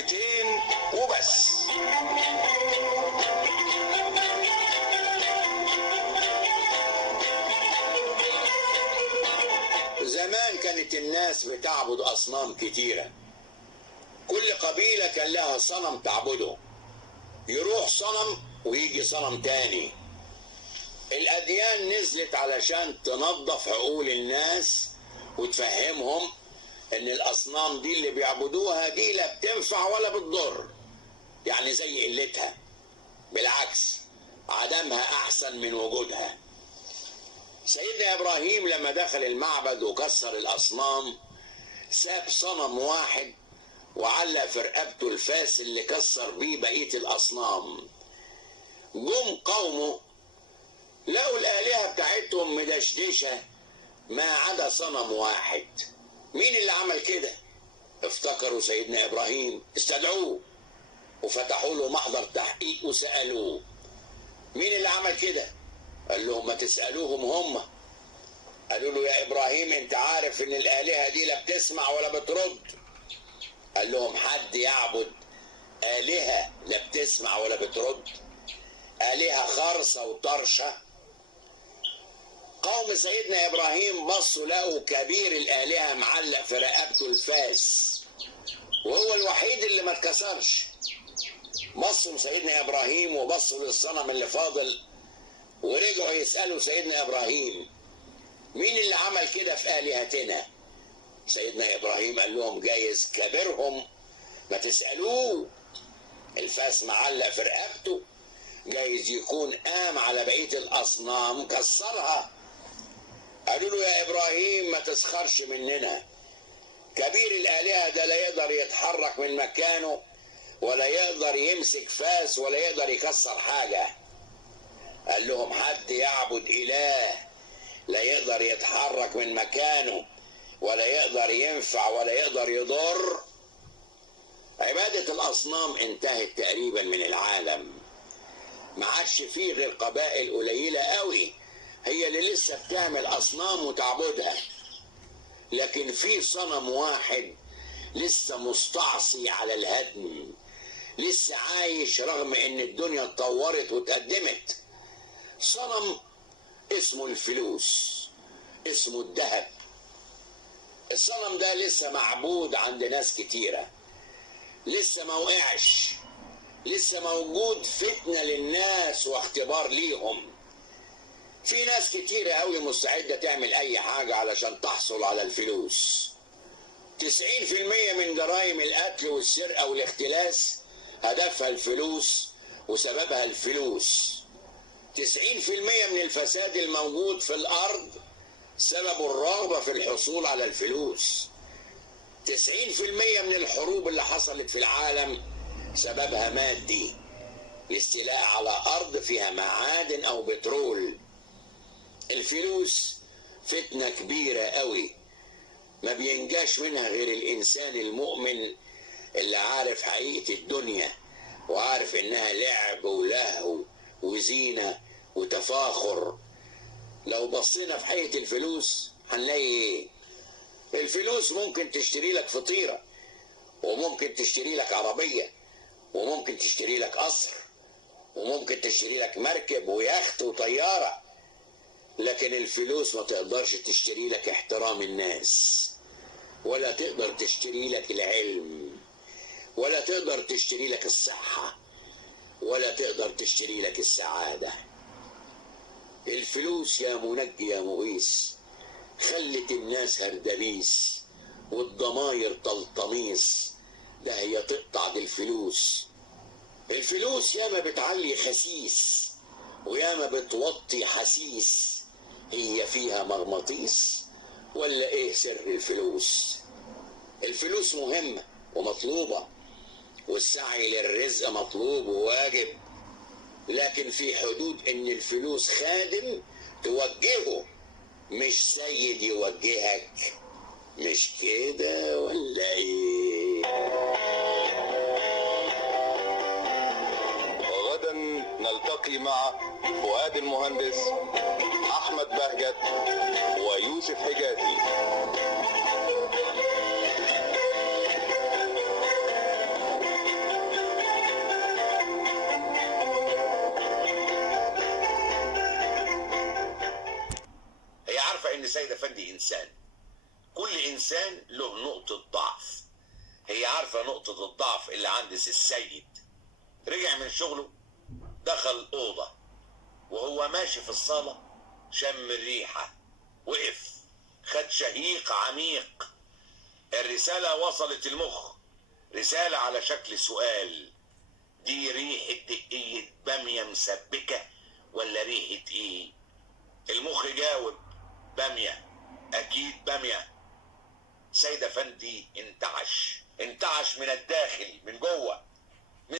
كلمتين وبس. زمان كانت الناس بتعبد أصنام كتيرة، كل قبيلة كان لها صنم تعبده، يروح صنم ويجي صنم تاني. الأديان نزلت علشان تنظف عقول الناس وتفهمهم إن الأصنام دي اللي بيعبدوها دي لا بتنفع ولا بتضر، يعني زي قلتها، بالعكس عدمها أحسن من وجودها. سيدنا إبراهيم لما دخل المعبد وكسر الأصنام ساب صنم واحد وعلق في رقبته الفاس اللي كسر بيه بقية الأصنام. جم قومه لقوا الآلهة بتاعتهم مدشدشة ما عدا صنم واحد. مين اللي عمل كده؟ افتكروا سيدنا إبراهيم، استدعوه وفتحوا له محضر تحقيق وسألوه مين اللي عمل كده؟ قال لهم ما تسألوهم هم. قالوا له يا إبراهيم انت عارف ان الآلهة دي لا بتسمع ولا بترد. قال لهم حد يعبد آلهة لا بتسمع ولا بترد؟ آلهة خرصة وطرشة؟ قوم سيدنا إبراهيم بصوا لقوا كبير الآلهة معلق في رقبته الفاس وهو الوحيد اللي ما اتكسرش. بصوا سيدنا إبراهيم وبصوا للصنم اللي فاضل ورجعوا يسألوا سيدنا إبراهيم مين اللي عمل كده في آلهتنا؟ سيدنا إبراهيم قال لهم جايز كبيرهم ما تسألوه، الفاس معلق في رقبته، جايز يكون قام على بقية الأصنام كسرها. قالوا له يا إبراهيم ما تسخرش مننا، كبير الآلهة ده لا يقدر يتحرك من مكانه ولا يقدر يمسك فاس ولا يقدر يكسر حاجة. قال لهم حد يعبد إله لا يقدر يتحرك من مكانه ولا يقدر ينفع ولا يقدر يضر؟ عبادة الأصنام انتهت تقريبا من العالم، ما عادش فيه غير قبائل قليلة قوي هي اللي لسه بتعمل أصنام وتعبدها، لكن في صنم واحد لسه مستعصي على الهدم، لسه عايش رغم ان الدنيا اتطورت وتقدمت. صنم اسمه الفلوس، اسمه الذهب. الصنم ده لسه معبود عند ناس كتيرة، لسه ما وقعش، لسه موجود فتنة للناس واختبار ليهم. في ناس كتيرة قوي مستعدة تعمل اي حاجة علشان تحصل على الفلوس. 90% من جرائم القتل والسرقة والاختلاس هدفها الفلوس وسببها الفلوس. 90% من الفساد الموجود في الأرض سبب الرغبة في الحصول على الفلوس. 90% من الحروب اللي حصلت في العالم سببها مادي، الاستيلاء على أرض فيها معادن أو بترول. الفلوس فتنة كبيرة قوي ما بينجاش منها غير الإنسان المؤمن اللي عارف حقيقة الدنيا وعارف إنها لعب ولهو وزينة وتفاخر. لو بصينا في حقيقة الفلوس هنلاقي ايه؟ الفلوس ممكن تشتري لك فطيرة، وممكن تشتري لك عربية، وممكن تشتري لك قصر، وممكن تشتري لك مركب ويخت وطيارة، لكن الفلوس ما تقدرش تشتري لك احترام الناس، ولا تقدر تشتري لك العلم، ولا تقدر تشتري لك الصحة، ولا تقدر تشتري لك السعادة. الفلوس يا منجي يا مغيث خلت الناس هردبيس والضماير تلطميس، ده هي تقطع دي الفلوس. الفلوس ياما بتعلي خسيس وياما بتوطي حسيس، هي فيها مغناطيس ولا ايه سر الفلوس؟ الفلوس مهمة ومطلوبة، والسعي للرزق مطلوب وواجب، لكن في حدود ان الفلوس خادم توجهه مش سيد يوجهك. مش كده ولا ايه؟ غدا نلتقي مع فؤاد المهندس، احمد بهجت، ويوسف حجازي. الإنسان. كل إنسان له نقطة ضعف. هي عارفة نقطة الضعف اللي عند السيد. رجع من شغله، دخل أوضة، وهو ماشي في الصالة شم الريحة، وقف، خد شهيق عميق. الرسالة وصلت المخ، رسالة على شكل سؤال: دي ريحة دقية بامية مسبكة ولا ريحة ايه؟ المخ جاوب: بامية، اكيد بامية. سيد افندي انتعش من الداخل، من جوه.